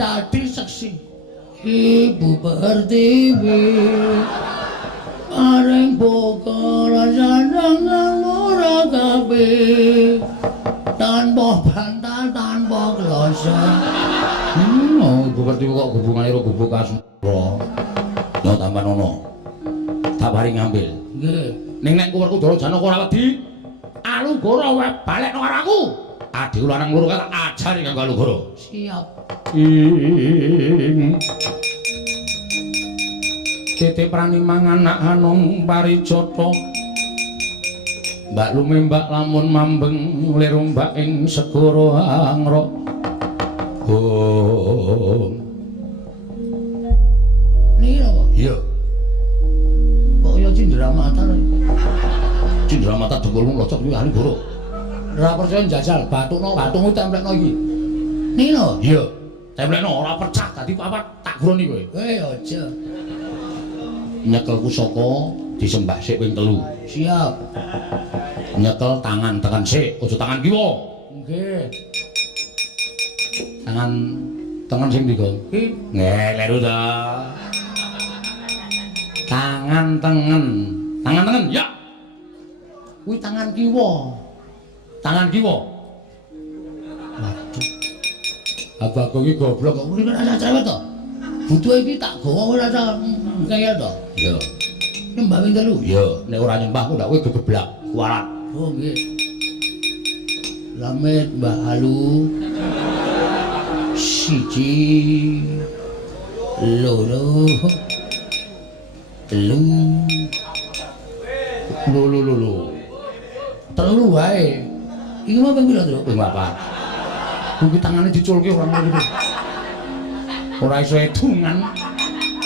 dadi seksi Ibu Pertiwi paring bokor sandangan ora kabeh tanpa bantal tanpa kloso Ibu Pertiwi kok hubungane karo gubuk asmara yo tampan ono tak paring ngambil nggih ning nek kuwerku Dara Janaka ora wedi Alugara wae balekno karo aku adikku lanang loro kan ajari kanggo Alugara siap titip prani mangan anak hanung paricata mbak lumembak lamun mambeng lirumbak ing segara angra niki apa iya kok ya cindramata cindramata dengkulmu locok kuwi Alugara ora percaya njajal bathukmu templekno iki niki lho iya templekno ora pecah dadi papat tak groni kowe aja nyekel pusaka disembah sik ping 3 siap nyekel tangan tekan sik aja tangan kiwa nggih tangan sing ndi Gong iki kleru ta tangan tengen ya kuwi tangan kiwa waduh Abang iki goblok kok kuwi kan cewek to butuh iki tak gawa ora ta kaya to iya nyembah ping 3 iya nek ora nyembah kok ndak kowe gegeblak kualat oh nggih Lamet Mbah Alu siji loro telu telu wae iki mah ping pira Tru ping 4 kuwi tangane diculke ora ngono gitu ora iso edungan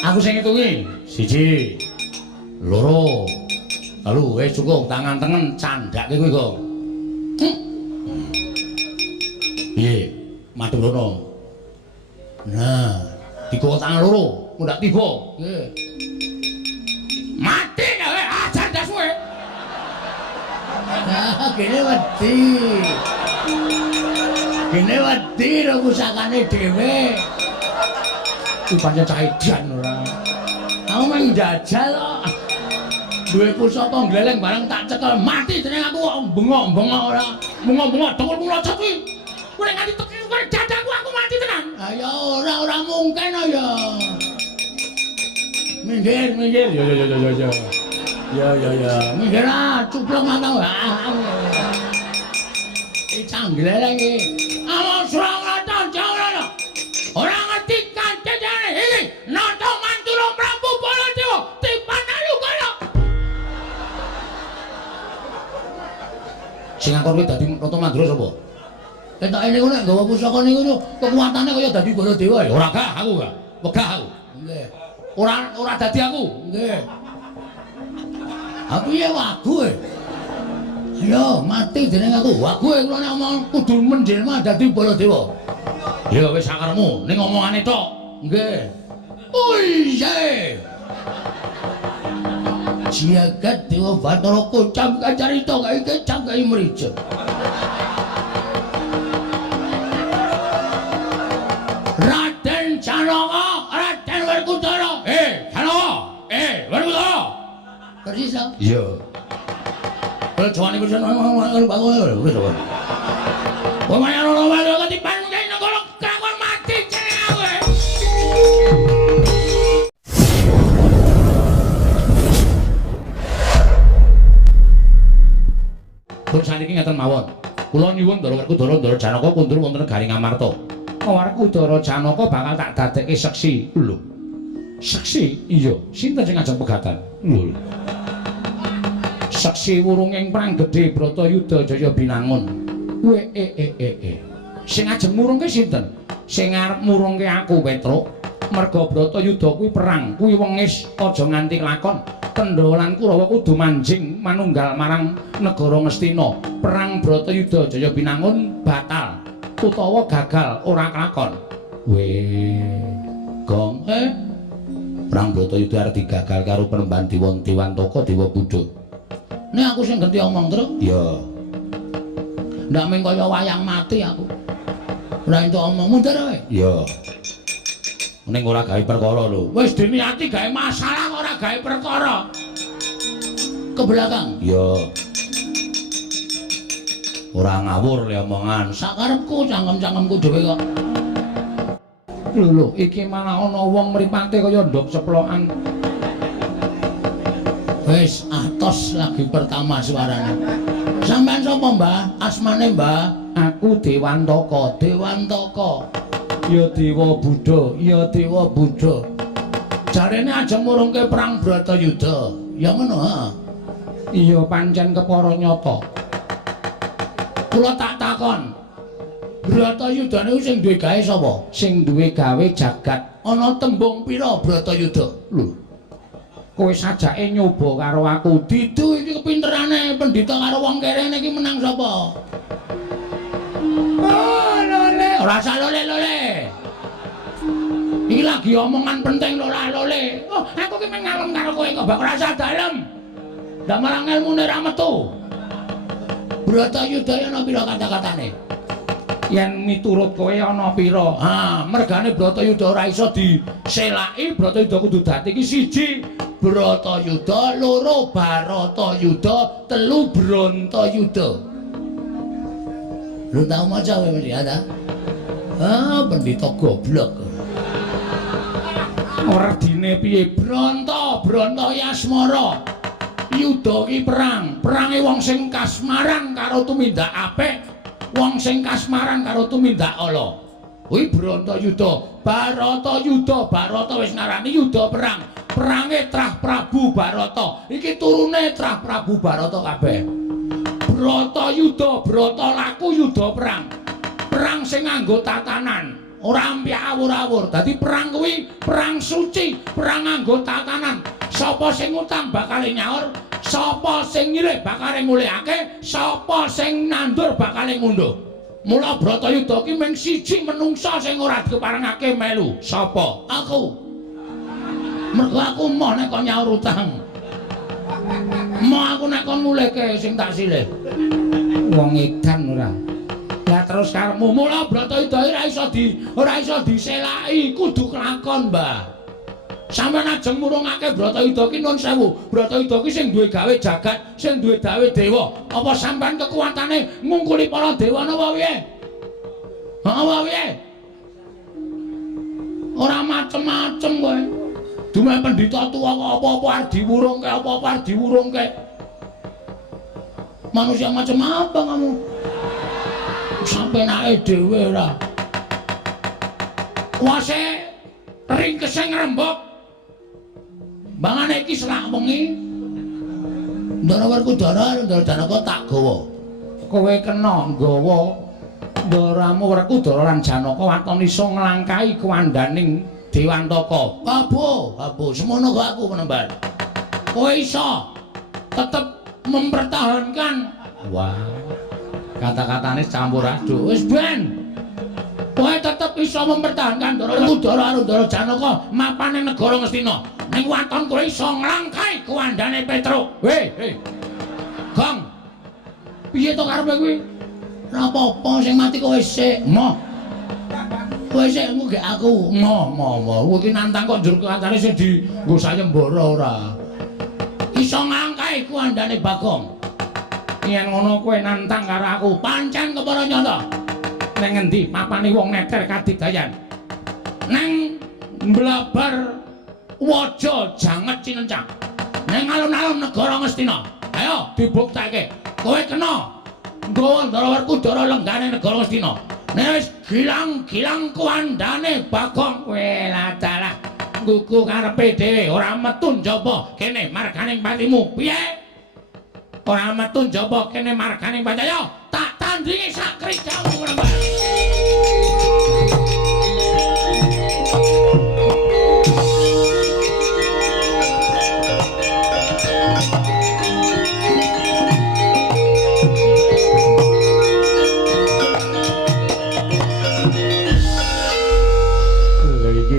aku sing ngitungi 1 2 3 wis cukup tangan tengen candhake kowe kok piye madhep rono nah dikowo tangan loro mundak tiba nggih mati kowe ajar das kowe nah kene wedi ro pusakane dhewe iki pancen cah edan ora aku mung jajal kok duwe pusaka gleleng bareng tak cekel mati jeneng aku kok bengok-bengok ora bengok-bengok dengkulmu locot kuwi kowe nganti teki kowe dadaku aku mati tenan ayo ora mungkin ya minggir ya minggir cuplok mata icang gleleng iki awas ora tahu ora ngerti kancane iki nata mantula Prabu Baladewa tipan Alugara sing ngakon kuwi dadi Rata Mandura sapa ketoke niku nek nggawa pusaka niku kekuatane kaya dadi Baladewa ya ora gak aku gak wegah aku nggih ora dadi aku nggih aku ya wagu ayo mati jeneng aku wagu kula nek omong kudu menjelma dadi Baladewa ya wis sakarmu ning omongane tok nggih oh iya Jagat Dewa Bathara kocam kacarita kae kecap kae mrica Raden Janaka Raden Werkudara Janaka Werkudara persis iya kalau jawani kuwi ngono bangun wis to pemain ora wae ketipan kae negara kakon mati jeneng aku pun saniki ngeten mawon kula nyuwun Ndara Werkudara Ndara Janaka kundur wonten Garing Amarta Werkudara Janaka bakal tak dadekke seksi lho seksi iya sinten sing ajeng pegatan lho seksi wurunging perang gedhe Bratayuda Jaya Binangun sing ajeng murungke sinten sing arep murungke aku Petruk merga Bratayuda kuwi perang kuwi wengis aja nganti lakon Kendha lan Kurawa kudu manjing manunggal marang negara Ngastina perang Bratayuda Jaya Binangun batal utawa gagal ora kelakon Gong perang Bratayuda arep digagal karo Penemban Dewantaka Dewa Buddha nek aku sing ganti omong terus iya ndak mung kaya wayang mati aku ora entuk omong mundur wae iya ning ora gawe perkara lho. Wis diniati gawe masalah kok ora gawe perkara. Ke belakang. Iya. Ora ngawur le omongan. Sakarepku cangkem-cangkemku dhewe kok. Lho, iki malah ana wong mripate kaya ndok ceplokan. Wis atos lagi pertama suarane. Sampeyan sapa, Mbah? Asmane, Mbah? Aku Dewantaka. Dewantaka. Ya Dewa Buddha, Ya Dewa Buddha. Jarene aja murungke perang Bratayuda. Ya ngono, ha. iya pancen kepara nyata. Kula tak takon. Bratayuda niku sing duwe gawe sapa? Sing duwe gawe jagat. Ana tembung pira Bratayuda? Lho. Kowe sajake nyoba karo aku. Didu iki kepinterane pendhita karo wong kerene iki menang sapa? Oh, lole. Ora usah lole-lole. Iki lagi omongan penting lole. Oh, aku ki ngalem karo kowe kok bak ora usah dalem. Ndak marang ilmune ra metu. Bratayuda ana pira kata-katane? Yen miturut kowe ana pira? Ha, mergane Bratayuda ora iso diselaki, Bratayuda kudu dadi iki siji. Bratayuda, loro Baratayuda, telu Brantayuda. Lu tau maca kowe mesti ada? Ah, pendhita goblok. Ordine piye? Branta Yasmara. Yuda ki perang. Perange wong sing kasmaran karo tumindak apik, wong sing kasmaran karo tumindak ala. Kuwi Brantayuda. Baratayuda, Barata wis ngarani yuda perang. Perange Trah Prabu Barata. Iki turune Trah Prabu Barata kabeh. Bratayuda, Brata laku yuda perang. Perang sing nganggo tatanan, ora ampiak awur-awur. Dadi perang kuwi perang suci, perang nganggo tatanan. Sapa sing utang bakal nyaur, sapa sing nyilih bakal ngulihake, sapa sing nandur bakal ngunduh. Mula Bratayuda ki mung siji menungsa sing ora diparengake melu. Sapa? Aku. Mergo aku moh nek kok nyaur utang. Mau aku nek kon ngulihke sing tak silih. Wong edan ora. Lah terus karepmu mula Bratayuda ora iso diselaki, kudu kelakon, Mbah. Sampeyan ajeng murungake Bratayuda ki nuwun sewu. Bratayuda ki sing duwe gawe jagat, sing duwe gawe dewa. Apa sampeyan kekuatane ngungkuli para dewa napa piye? Apa piye? Ora macem-macem kowe. Dume pendhita tuwa kok apa-apa arep diwurungke, Manusia macam apa kamu? Sampai naik dhewe ora. Kuase ringkese ngrembug. Bangane iki selak wengi. Ndara Werkudara, Ndara Janaka tak gawa. Kowe kena nggawa Ndaramu Werkudara lan Janaka waton iso nglangkahi kuwandaning Dewantaka. Abu, semono kok aku penembar. Kowe iso tetep mempertahankan. Wah. Kata-katane campur aduk. Wis ben. Kowe tetep iso mempertahankan Werkudara karo Ndara Janaka mapane negara Ngastina. Ning waton kowe iso nglangkahi kuwandane Petruk. Hei. Gong. Piye to karepe kuwi? Ora apa-apa sing mati kowe sik. Moh. Kowe sik nggo aku. Moh. Kowe iki nantang kok njur kancane sing dienggo sayembara ora. Iso ngangkahi kuwandane Bagong. Yen ngono kowe nantang karo aku, pancen kepara nyata. Ning ngendi papane wong neter kadigayan? Neng Mblabar Waja Janget Cinencang. Neng alun-alun negara Ngastina. Ayo dibuktekke. Kowe kena nggawa Ndara Werkudara lenggane negara Ngastina. Nek wis gilang-gilang kuwandane Bagong kowe ladalah nggugu karepe dhewe ora metu njaba kene marganing patimu. Piye? Ora metu njaba kene marganing pati. Ayo tak tandhingi sak krijamu ngono bae.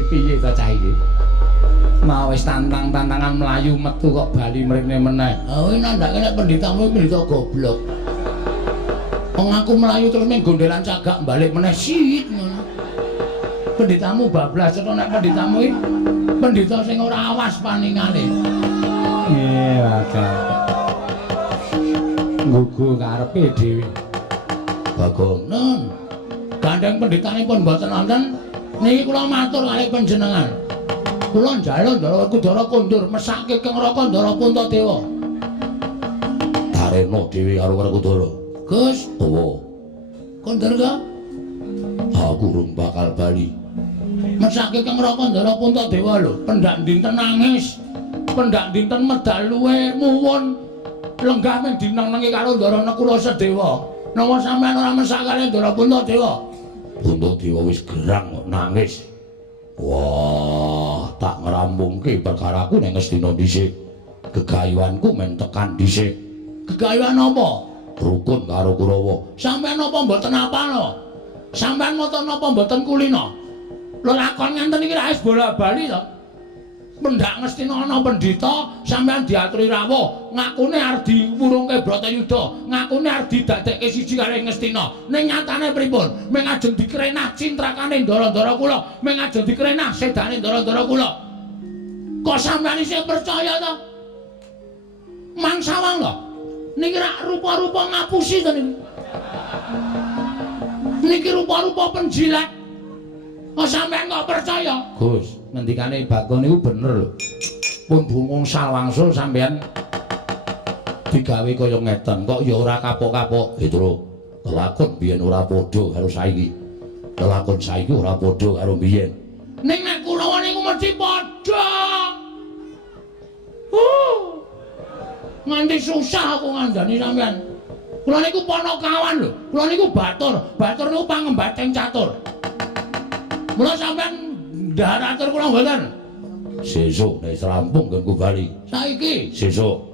Piye to cah iki? Mau wis tantang-tantangan mlayu metu kok bali mrene meneh. Ha kowe nandhake nek pendhitamu pendhita goblok. Wong aku mlayu terus ning gondelan cagak balik meneh sit ngono. Pendhitamu bablas to nek pendhitamu iki pendhita sing ora awas paningane. Nggih, Bagong. Nggugu karepe dhewe. Bagong, nun. Gandeng pendhitanipun mboten wonten. Niki kula matur kalih panjenengan. Kula njaluk Ndara Kudara kondur mesake Kang Raka Ndara Puntadewa. Tarena dhewe karo Werkudara. Gus, oh. Kondur ka? Aku urung bakal bali. Mesake Kang Raka Ndara Puntadewa lho, pendak dinten nangis, pendak dinten medal luwe muwun, lenggah ming dinenengi karo Ndara Nekula Sedewa. Napa sampean ora mesak kali Ndara Puntadewa? Puntadewa wis gerang kok nangis. Wah, tak ngerampungke perkaraku ning Ngastina dhisik. Gegayuhanku men tekan dhisik. Gegayuhan apa? Rukun karo Kurawa. Sampeyan napa mboten apal? Sampeyan moto napa mboten kulina? Lho lakon ngenten iki ra wis bola-bali to. Pendak Ngastina ana pendhita, sampeyan diaturi rawuh, ngakune arep diwurungke Bratayuda, ngakune arep didadekke siji karo Ngastina. Ning nyatane pripun? Ming ajeng dikrenah cintrakane ndara-ndara kula, ming ajeng dikrenah sedane ndara-ndara kula. Kok sampeyan isih percaya to? Mangsawang lho. Niki rak rupa-rupa ngapusi to niki. Niki rupa-rupa penjilat. Kok sampeyan kok percaya? Gus, ngendikane Bagong niku bener lho. Pun bungung salwangsul sampeyan digawe kaya ngeten, kok ya ora kapok-kapok. Gitu lho. Lelakon biyen ora padha karo saiki. Lelakon saiki ora padha karo biyen. Ning nek Kurawa niku mesti padha. Nganti susah aku ngandani sampeyan. Kula niku Panakawan lho. Kula niku batur. Batur niku pangembating catur. Mula sampean ndahar atur kula mboten. Sesuk nek rampung nggonku bali. Saiki sesuk.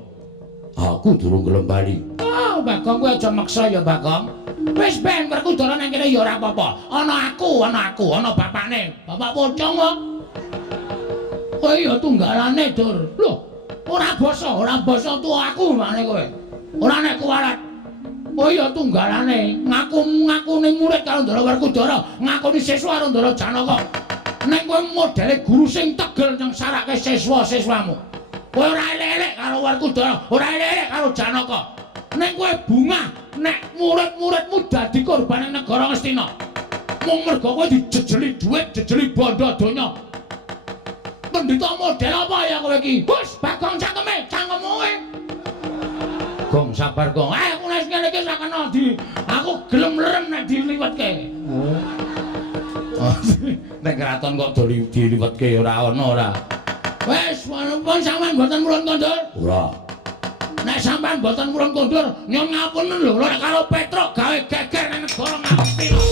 Aku durung gelem bali. Oh, Bagong kuwi aja maksa ya, Bagong. Wis ben Werkudara nang kene ya ora apa-apa. Ana aku, ana bapakne. Bapak pocong kok. Kowe ya tunggalane, Dur. Lho, ora basa tuwa aku mane kowe. Ora nek kuwalat. Oh iya tunggalane, ngakune murid karo Ndara Werkudara, ngakune siswa karo Ndara Janaka. Nek kowe modele guru sing tegel nang sarake siswa-siswamu. Kowe ora elek-elek karo Werkudara, ora elek-elek karo Janaka. Nek kowe bungah, nek murid-muridmu dadi korban negara Ngastina. Mung mergo kowe dijejeli dhuwit, jejeli bondo donya. Pendhita model apa ya kowe iki? Wis Bagong cangkeme, cangkemmu kowe. Gong sabar Gong. Aku nek ngene iki sak kena aku gelem lerem nek diliwetke. Oh. Nek kraton kok diliwetke ora ana ora. Wis walaupun sampean mboten murun kondur? Ora. Nek sampean mboten murun kondur, nyuwun ngapunten lho nek karo Petruk gawe geger ning negara Ngastina.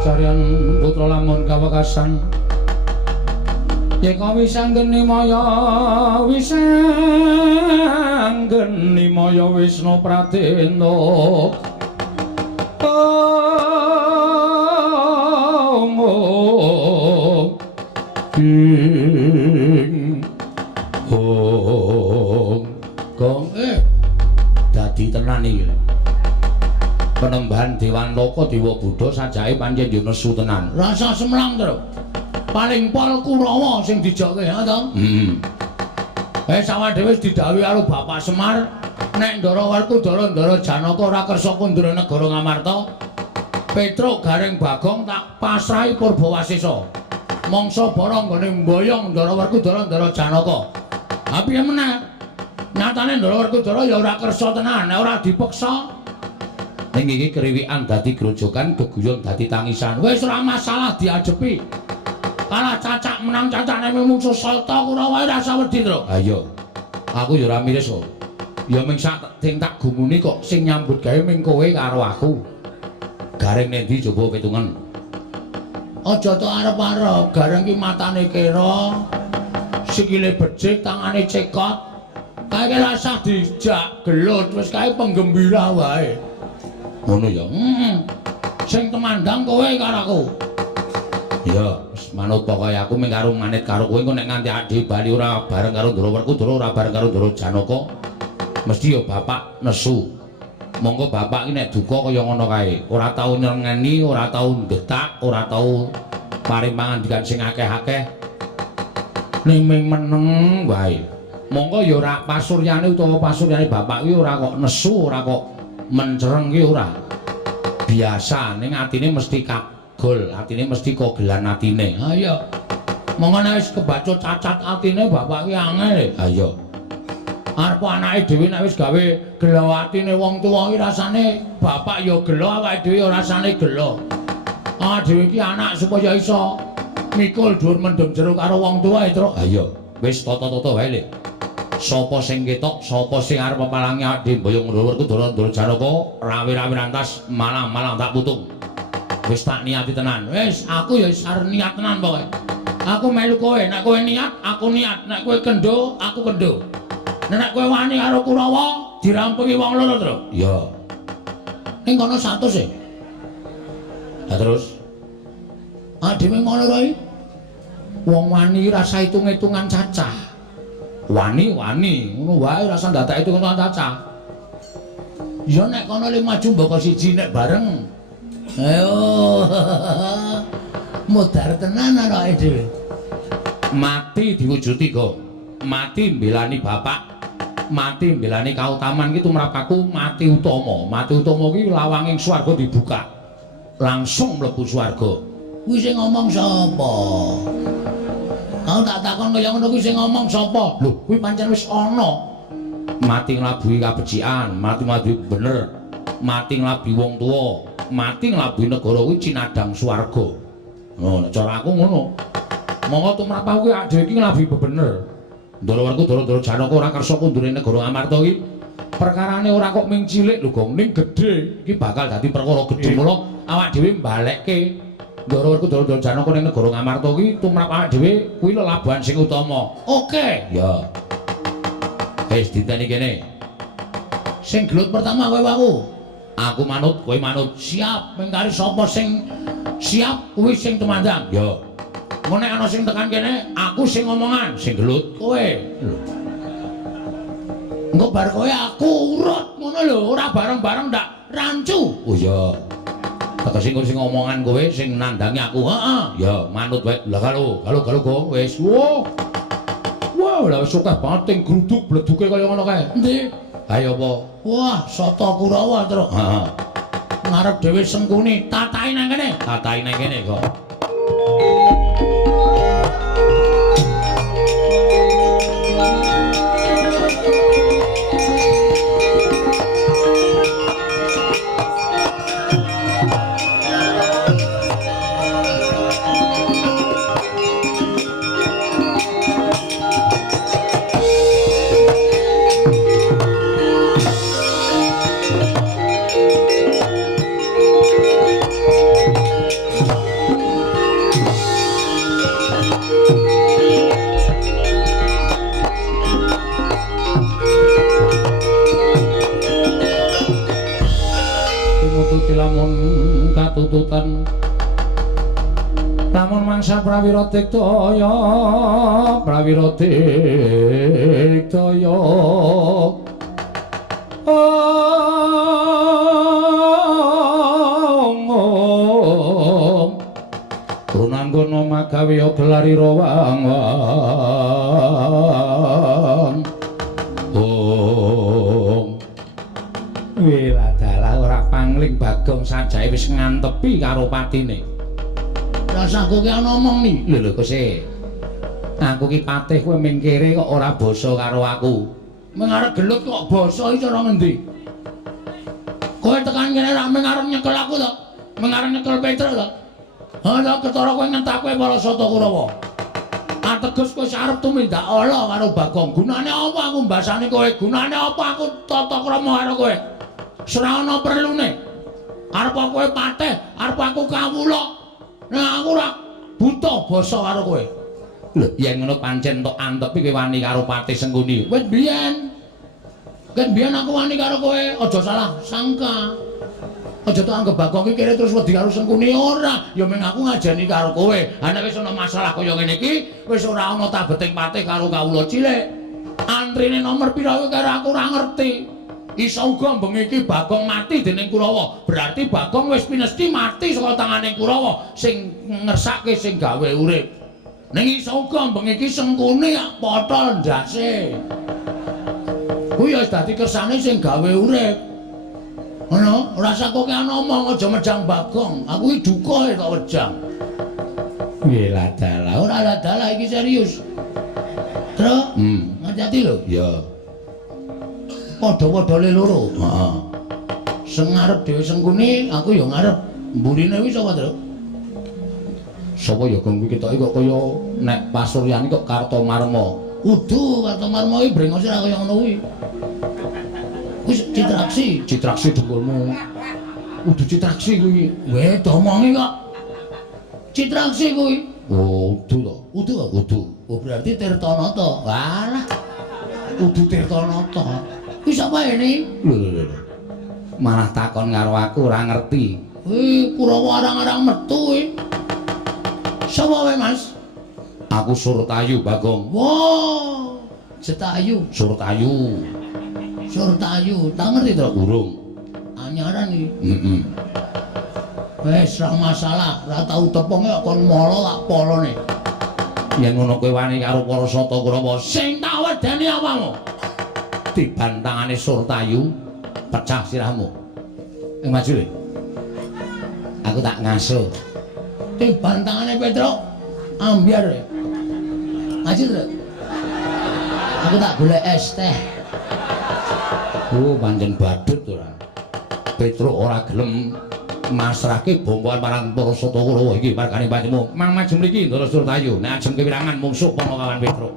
carian putra lamun kawekasan yeka wisanggeni maya Wisnu Pratendra Gong dadi tenan iki penembahan Dewan Loko Dewa Buddha sajake pancen yo nesu tenan rasa semlang to paling pol Kurawa sing dijokke ha to sawah dhewe wis didhawuhi karo Bapak Semar nek Ndara Werkudara Ndara Janaka ora kersa kundura negara Ngamarta Petruk Garing Bagong tak pasrahi Purbawasesa mangsa bara nggone mboyong Ndara Werkudara Ndara Janaka piye meneh nyatane Ndara Werkudara ya ora kersa tenan nek ora dipeksa ning iki kriwikan dadi grojogan geguyon dadi tangisan wis ora masalah diajepi kalah cacak menang cacakne musuh Salta Kurawa rasa wedi to ha iya aku ya ora miris kok ya ming sak sing tak gumuni kok sing nyambut gawe ming kowe karo aku Garing nendi coba petungen aja to arep-arep Garing ki matane kira sikile becik tangane cekot kae rasa dijak gelut wis kae penggembira wae ngono ya sing temandang kowe karo aku iya wis manut pokoke aku mung karo manit karo kowe engko nek nganti adi bali ora bareng karo Ndara Werkudara ora bareng karo Ndara Janaka mesti ya bapak nesu monggo bapak iki nek duka kaya ngono kae ora tau nyengeni ora tau ndetak ora tau paring pangandikan sing akeh-akeh ning meneng wae monggo ya ora pasuryane utawa pasuryane bapak iki ora kok nesu ora kok mencereng ki ora biasa ning atine mesti kagol atine mesti kogelan atine ha iya monggo nek wis kebacut cacat atine bapak ki angel ha iya arep anake dhewe nek wis gawe gelo atine wong tuwa ki rasane bapak ya gelo awake dhewe ya rasane gelo dhewe ki anak supaya iso mikul dhuwur mendem jero karo wong tuwa Truk ha iya wis tata-tata wae Le sapa sing ketok sapa sing arep palangi ade mboyong Ndara Werkudara Ndara Janaka rawi-rawi rantas malang-malang tak putung wis tak niati tenan wis aku ya wis arep niat tenan pokoke aku melu kowe nek kowe niat aku niat nek kowe kendho aku kendho nek kowe wani karo Kurawa dirampungi wong loro Truk iya ning kono 100 e ha terus dhewe ngono to wong wani rasa hitung-hitungan cacah wani ngono wae rasa ndadak hitung-hitungan cacah ya nek kono le maju mboko siji nek bareng ayo modar tenan anake dhewe mati diwujudi kok mati mbelani bapak mati mbelani kautaman ki tumrap aku mati utama ki lawanging swarga dibuka langsung mlebu swarga kuwi sing ngomong sapa kau tak takon kaya ngono kuwi sing ngomong sapa lho kuwi pancen wis ana mati nglabuhi kabecikan mati bener mati nglabuhi wong tuwa mati nglabuhi negara kuwi cinadang swarga ngono cara aku ngono monggo tumrap aku ki dhewe iki nglabuhi bener Ndara Werkudara Ndara Janaka ora kersa kundure negara Amarta iki perkarane ora kok ming cilik lho Gong ning gedhe iki bakal dadi perkara gedhe mula awak dhewe mbalekke Ndara Werkudara Ndara Janaka ning negara Ngamarta ki tumrap awak dhewe kuwi lelabuhan sing utama. Oke. Ya. Wis diteni kene. Sing gelut pertama kowe aku. Aku manut, kowe manut. Siap, mengkari sapa sing siap kuwi sing temandang. Ya. Ngono ana sing tekan kene, aku sing ngomongan, sing gelut kowe. Engko bar kowe aku urut ngono lho, ora bareng-bareng ndak rancu. Oh iya. Tegese sing ngomongan kowe sing nandangi aku. Heeh. Ya, manut wae. Lah kalau Gong wis. Wah, lah wis akeh banget ting gruduk bleduke kaya ngono kae. Endi? Ayo apa? Wah, soto Kurawa, Truk. Heeh. Ngarep dhewe sengkuni, tatai nang kene. Tatai nang kene kok. sinten lamun mangsa prawira diktaya Runanggono magawe gelari rawang Wiladala ora pangling Bagong sajae wis ngantepi karo patine. Rasaku ki ana omong ni. Lho kose. Aku ki patih kowe mingkire kok ora basa karo aku. Mengarep gelut kok basa iki cara ngendi? Kowe tekan kene ra mengarep nyekel aku to? Mengarep nyekel Petruk to? Ha lha ketara kowe ngentak kowe para Sata Kurawa. Ateges kowe arep tumindak ala karo Bagong. Gunane apa aku mbasani kowe? Gunane apa aku tata krama karo kowe? Ora ana perlune. Arep kowe patih, arep aku kawula. Nah aku ora butuh basa karo kowe. Lho, yen ngono pancen tok antepi kowe wani karo Patih Sengkuni. Wis biyen. Ken biyen aku wani karo kowe, aja salah sangka. Aja tak anggap Bagong iki kere terus wedi karo Sengkuni ora. Ya mung aku ngajeni karo kowe. Ana wis ana masalah kaya ngene iki, wis ora ana tabeting patih karo kawula cilik. Antrine nomor pira kowe karo aku ora ngerti. Isa uga bengi iki Bagong mati dening Kurawa. Berarti Bagong wis pinesti mati saka tanganing Kurawa sing ngersake sing gawe urip. Ning isa uga bengi iki Sengkuni potol ndase. Kuwi ya dadi kersane sing gawe urip. Ngono, rasaku ki ana omong aja mejang Bagong. Aku iki duka tok wejang. Piye ladala? Ora ladala iki serius. Terus, ngajati lho. Ya. Padha-padhane loro. Heeh. Sing ngarep dhewe Sengkuni, aku ya ngarep. Mburine wis sapa, Tru? Sapa ya gong kuwi ketoke kok kaya nek Pasuryani kok Kartomarma. Kudu Kartomarma iki brengose ra kaya ngono kuwi. Wis Citraksi. Citraksi dengkulmu. Udu Citraksi kuwi. Weh, domongi kok. Citraksi kuwi. Oh, udu to. Udu kok. Udu. Oh, berarti Tirtanata. Walah. Udu Tirtanata. Kuwi sapa ini? Lho. Malah takon karo aku ora ngerti. Wih, Kurawa arang-arang metu kuwi. Sapa wae, Mas? Aku Surtayu, Bagong. Wah, Setayu. Surtayu. Surtayu, tak ngerti to? Urung. Anyaran iki. Heeh. Wes ra masalah, ra tau tepung kok kon molo tak polone. Yen ngono kowe wani karo para Sata Kurawa Sing tak wedeni apamu? dibantangane Surtayu, pecah sirahmu. Maju le. Aku tak ngaso. Dibantangane Petruk, ambiar. Maju, Tru. Aku tak golek es teh. Oh, pancen badut ora. Petruk ora gelem masrahke bongkoan marang para Sata Kurawa iki margane panjenmu. Mang maju mriki Ndara Surtayu, nek ajeng kewirangan mungsuh para kawan Petruk.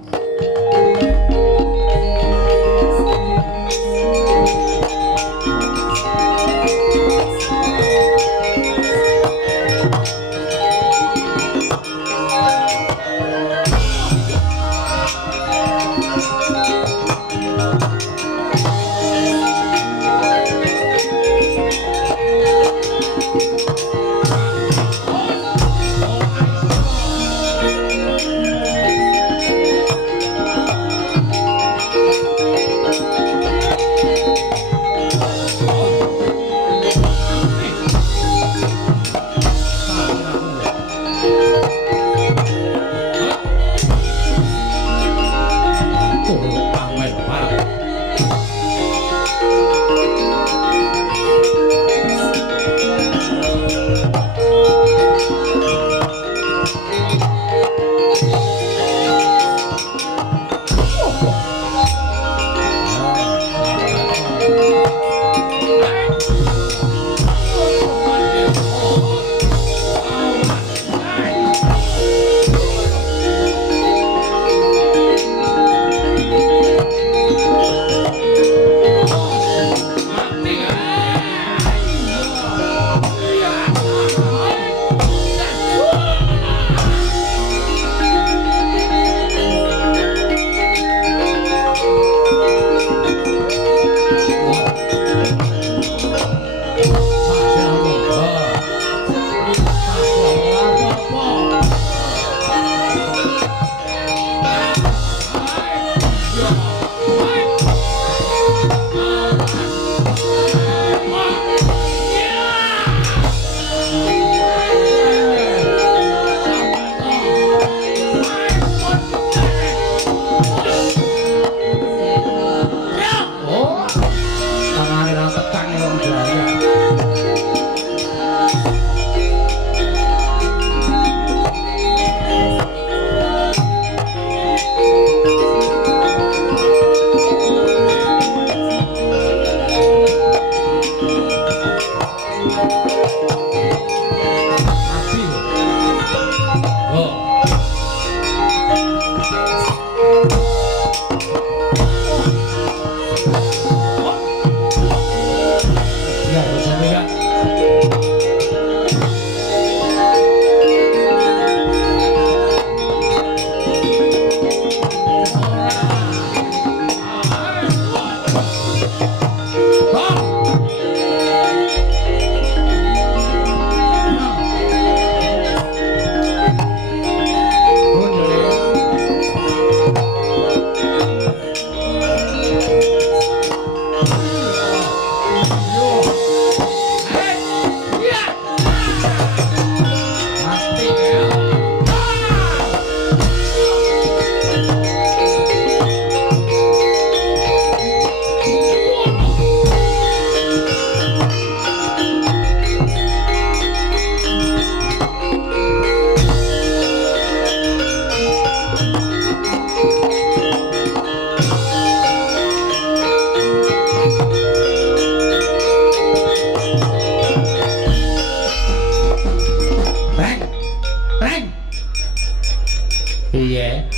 Piye?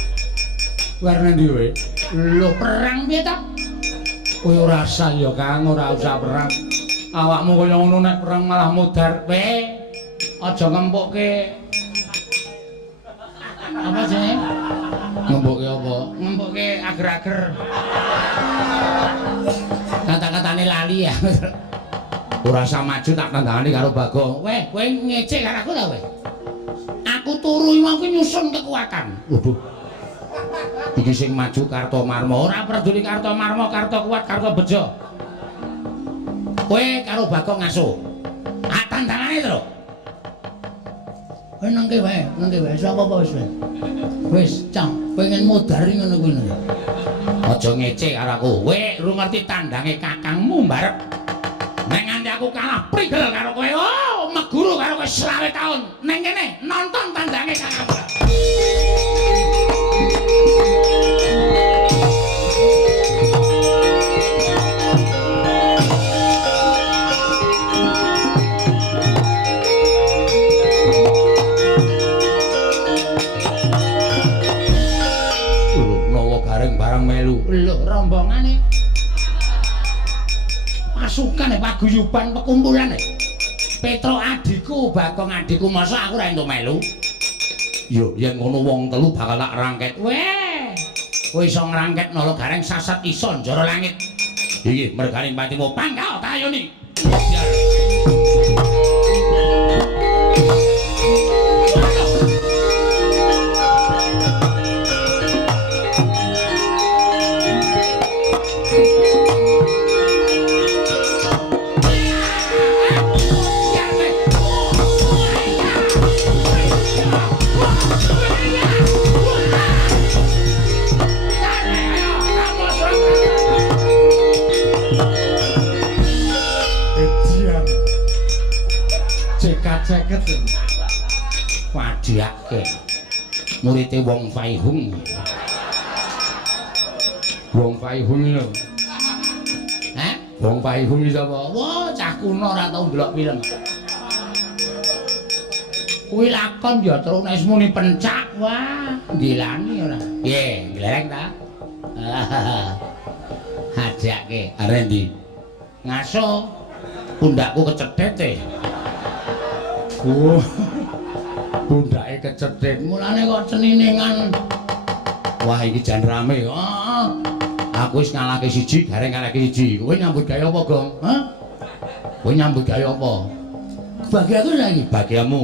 Warna ndi kowe? Lho perang piye ta? Kowe ora usah ya Kang, ora usah perang. Awakmu kaya ngono nek perang malah mudar. Aja ngempukke. Apa jenenge? Ngempukke apa? Ngempukke ager-ager. Kata-katane lali ya. Ora usah maju tak tandangani karo Bagong. Weh, kowe ngecek karo aku ta weh? Aku turu mau kuwi nyusun kekuatan. Waduh. Iki sing maju Kartomarma, ora peduli Kartomarma, Kartokuat, Kartobejo. Kowe karo Bagong ngaso. Ah tandangane to. Kowe nang wae, sapa apa wis wae. Wis, cang, pengen modari ngono kuwi. Aja ngecek karo aku. Kowe ora ngerti tandange kakangmu mbarep. Nek nganti aku kalah prigel karo kowe, oh, meguru karo kowe 20 taun. Ning kene nonton tandange kakangmu. Melu lho rombongane pasukan paguyuban pekumpulan Petro adikku Bagong adikku masa aku ora entuk melu yo yen ngono wong telu bakal tak rangket weh kowe iso ngrangket nala gareng sasat iso njara langit iki merganing patimu pangkal tayoni ceket wadiake murite wong Faihung lho wong Faihung iki sapa wah cah kuno ora tau ndelok film kuwi lakon ya terus nek muni pencak wah gilani ora piye glereng ta hajake are ndi ngaso pundakku kecethet oh, bundake kecethit. Mulane kok ceniningan. Wah, iki jan rame. Aku wis ngalahke siji, gareng ngalahke siji. Kowe nyambut gawe apa, Gong? Hah? Kowe nyambut gawe apa? Bagi aku saiki, bagiamu.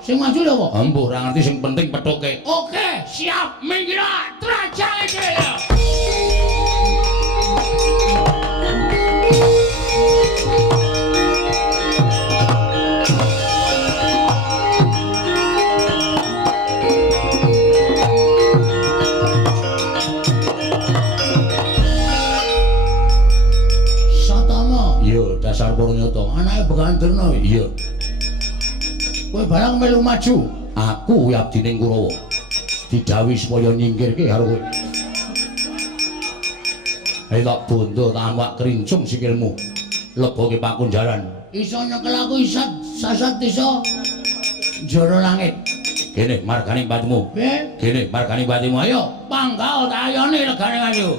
Sing maju lho apa? Embuh, ora ngerti sing penting pethuke. Oke, siap. Minggir, trajang iki. Dasar Purnyata anake Bekanderna iya kowe barang melu maju aku kuwi abdine Kurawa didhawuhi supaya nyingkirke karo kowe ayo tak bondo tak ambak krincung sikilmu leboke pakunjaran iso nyekel aku isat sasat iso njara langit kene marganing patimu kene marganing patimu ayo panggal tak ayone legane ayo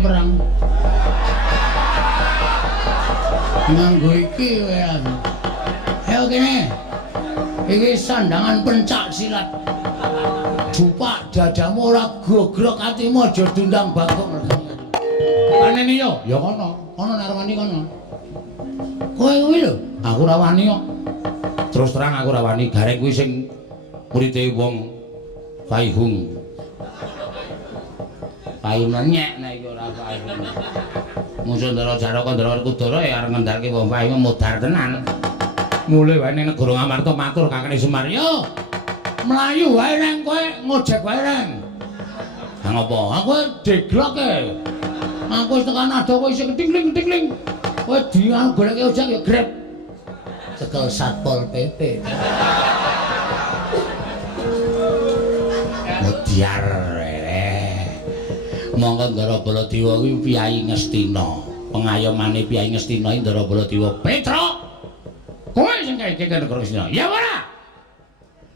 perang nganggo iki wean ayo kene iki sandangan pencak silat jupak dadamu ora gogrok atimu aja dundang Bagong paneni yo ya kono nek wani kono kowe kuwi lho aku ora wani kok terus terang aku ora wani gareng kuwi sing murite wong Faihung Payune nyek nek iki ora payune. Musuh Ndara Janaka Ndara Werkudara ya arep ngendhalke wong payune modar tenan. Mulih wae ning negara Ngamarta matur Kakang Semar, "Yo, mlayu wae nang kowe ngojek wae nang." Lah ngopo? Aku deglok e. Aku wis tekan ada kowe isih ketingling-ketingling. Kowe goleki ojek ya Grab. Cekel Satpol PP. Mudyar. Monggo Ndara Baladewa kuwi Piyai Ngastina. Pengayomane Piyai Ngastina Ndara Baladewa. Petruk. Kowe sing kaya negara Ngastina. Ya ora.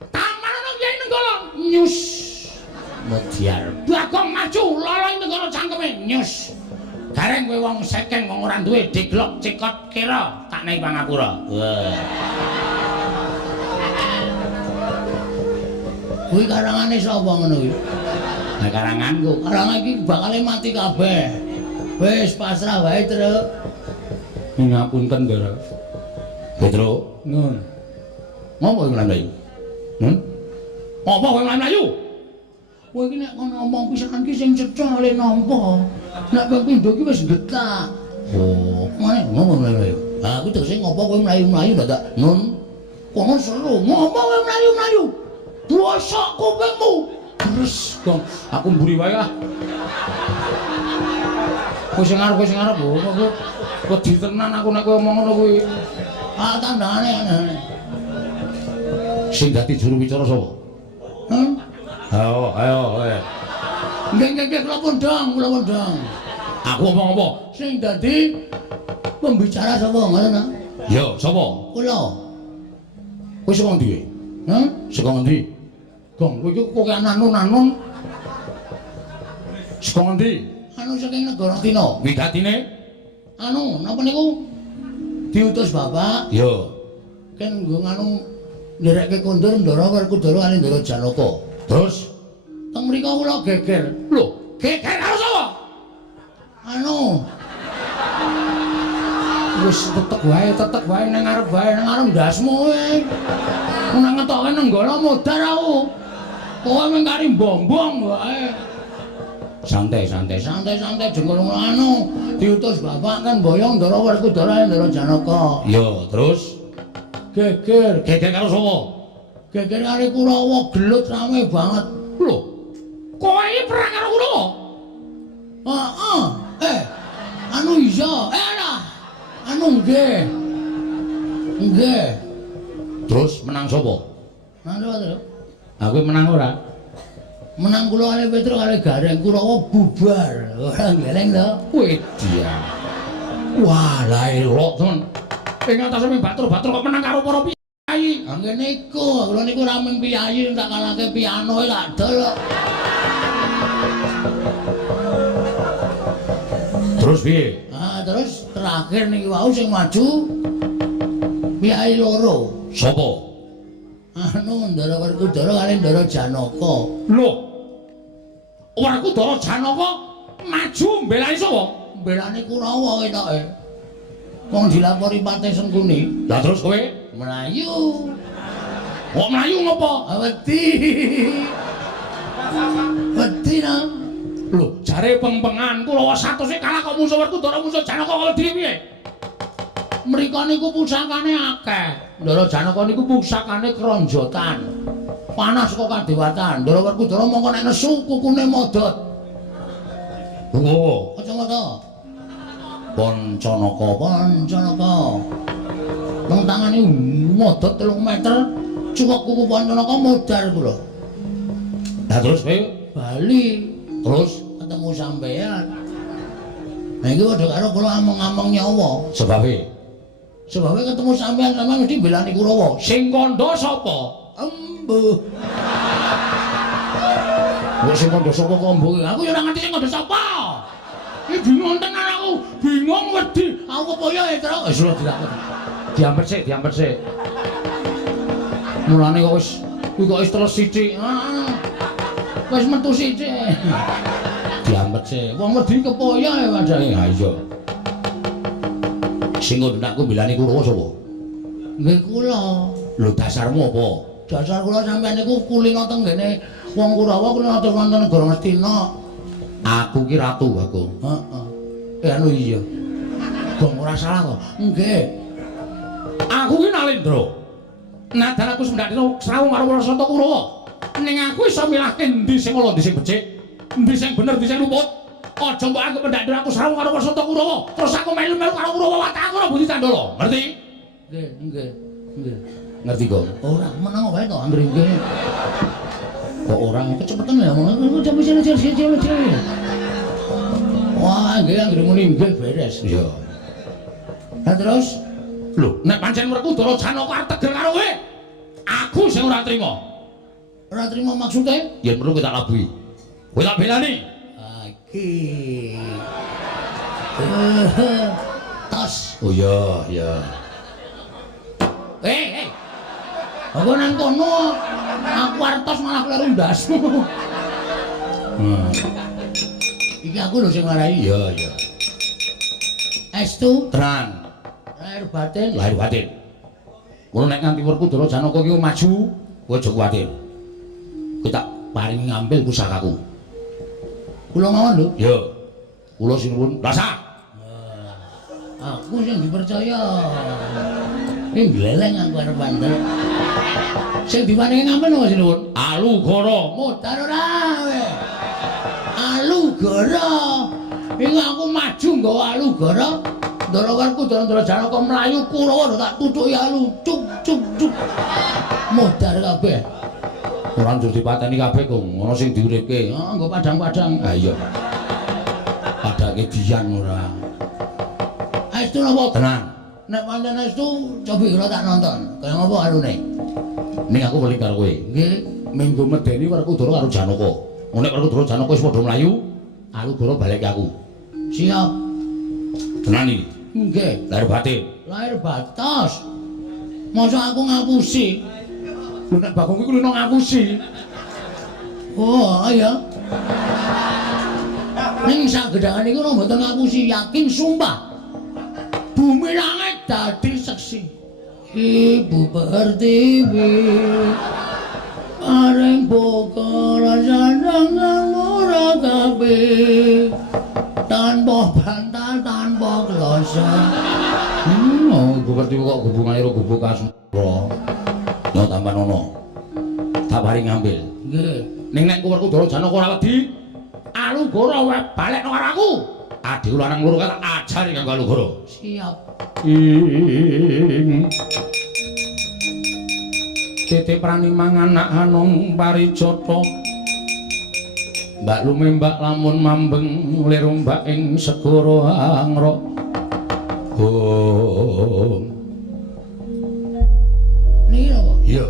Taman ana Kyai Nenggala. Nyus. Mudyar. Bagong maju lolong negara cangkeme. Nyus. Gareng kowe wong sekeng wong ora duwe deglok cikot kira tak ning pangapura. Wah. Kuwi karangane sapa ngono kuwi? Nah karanganku, karangan iki bakal mati kabeh. Wis pasrah wae, Truk. Ngapunten, Ndara. Petruk, nun. Ngopo kowe mlayu? Apa kowe mlayu? Kowe iki nek ngomong pisan iki sing cecok le nampa. Nek ping pindho iki wis getak. Oh, ngopo mlayu? Ah, aku tegese ngopo kowe mlayu-mlayu dadak nun. Kono seru, ngopo kowe mlayu-mlayu? Bosok kupingmu. Terus, Gong, aku mburi wae ah. Kowe sing arep wedi tenan aku nek kowe omong ngono kuwi. Ah, tandane aneh. Sing dadi juru bicara sapa? Ayo. Nggih, kula pundhang. Aku omong apa? Sing dadi pembicara sapa ngono? Ya, sapa? Kula. Kowe saka ndi? Saka ndi? Gong, kowe iki kok anun-anun. Saka ndi? Anu saking negara Tina. Wigatine? Anu, napa niku? Diutus Bapak. Ya. Kan nggo nganu nderekke kondur Ndara Werkudara kali Ndara Janaka. Terus teng mriko kula geger. Lho, geger karo sapa? Anu. Wis tetek wae nang arep ndasmu kowe. Nang ngetoke Nenggala modar aku. Kowe mung kari bombong wae. Santai jengkol anu diutus Bapak kan boyong Ndara Werkudara Ndara Janaka. Ya, terus geger karo sapa? Geger karo Kurawa gelut rame banget. Lho, kowe iki perang karo Kurawa? Heeh. Anu iya, ana. Anu nggih. Terus menang sapa? Menang sapa, Truk? Aku menang ora? Menang kula kali Petruk kali Gareng Kurawa bubar. Ora geleng to? Wedya. Wah, la elok, temen. Ing atase ming batur-batur kok menang karo para piyai. Ha ngene iku, kula niku ra mung piyai tak kalahke piano e lak dol. Terus piye? Terus terakhir niki wau sing maju piyai loro. Sapa? Anu Ndara Werkudara kali Ndara Janaka. Lho. Werkudara Janaka maju mbelani sapa? Mbelani Kurawa ketoke. Wong dilapori Pate Sengkuni. Lah terus kowe mlayu. Kok mlayu ngopo? Wedi. Wedi nang. Lho, jare pengpengan Kurawa 100 kalah kok musuh Werkudara musuh Janaka kok wedi piye? Mriko niku pusakane akeh. Ndara Janaka niku pusakane kronjotan. Panas kok kadewatan. Ndara Werkudara mongko nek nesu kukune modot. Oh, kacamata. Pancanaka. Nang tangane modot 3 meter, cukup kuku Pancanaka modar kula. Lah terus kowe bali, terus ketemu sampean. Nah iki padha karo kula among-among nyawa. Sebabe ketemu sampean mesti belani Kurawa. Sing kandha sapa? Embuh. Wis sing kandha sapa kok embuh? Aku ya ora ngerti sing kandha sapa. Iki bingung tenan aku. Bingung wedi. Aku kaya Truk. Wis ora diampet sik. Mulane kok wis terus sithik. Wis metu sithik. Diampet sik. Wong wedi kepoya ya padane. Ha iya. Sing ngundakku bilani Kurawa sapa? Nggih kula. Lho dasarmu apa? Dasar kula sampeyan niku kulina teng ngene wong Kurawa kulina teng wonten negara Ngastina. Aku ki ratu aku. Heeh. Anu iya. Bong ora salah kok. Nggih. Aku ki Nalendra. Nadan aku sendakno srawung karo Rasanta Kurawa. Ning aku iso milahke endi sing ala, endi sing becik, endi sing bener, endi sing luput. Aja mbok aku pendak aku srawung karo Rasanta Kurawa, terus aku melu-melu karo Kurawa Wataka ora Budi Candala. Ngerti? Nggih. Ngerti kok. Ora meneng wae to anggere nggih. Kok orang kecepetan ya ngono jam cilik. Wah, nggih anggere muni nggih beres. Iya. Lah terus lho, nek pancen Werkudara Janaka arep tegel karo kowe, aku sing ora trima. Ora trima maksude? Yen perlu kowe tak labuhi. Kowe tak belani. Iki. Tos. Oh iya. Aku nang kono, aku artos malah kleru ndasmu. Iki aku lho sing marai. Iya. Estu Tenan. lahir batin. Lahir batin. Mula nek nganti Werkudara Janaka ki maju, kowe aja kuwatir. Kowe tak paringi ngambil pusakaku. Kula mawon lho. Ya. Kula sinuwun rasa. Aku sing dipercaya. Ini gleleng aku arep bandel. Sing diparingi ngambil napa sinuwun? Alugara. Modar ora kowe. Alugara. Iku aku maju nggawa alugara. Ndara Werkudara Janaka mlayu Kurawa tak tutuki alu. Cuk. Modar kabeh. Ora njur dipateni kabeh kok, ana sing diuripke. Nggo padang-padang. Ha iya. Padake dian ora. Estu napa? Tenang. Nek pancen estu coba kira tak nonton. Kaya ngapa alune? Ning aku weling karo kowe. Nggih. Minggu medeni Werkudara karo Janaka. Nek Werkudara Janaka wis padha mlayu, alugara balekke aku. Siap. Tenan iki. Nggih. Lahir batin. Lahir batas. Masa aku ngapusi? Lho nek Bagong iku lho ngapusi. Oh, iya. Ning sagedhangan iku mboten ngapusi, yakin sumpah. Bumi langit dadi seksi. Ibu Pertiwi. Areng bokol sandangan ora kabeh. Tanpa bantal, tanpa kloso. Ibu Pertiwi kok hubungane karo gubuk asmara. Ya tampan ono. Tak paring ngambil. Nggih. Ning nek Werkudara Janaka ora wedi, alugara wae balekno karo aku. Adikku lanang loro tak ajari kanggo alugara. Siap. Titip prani mangan anak hanung parijata. Mbak lumembak lamun mambeng lirumbak ing segara angra. Niki napa? Iya.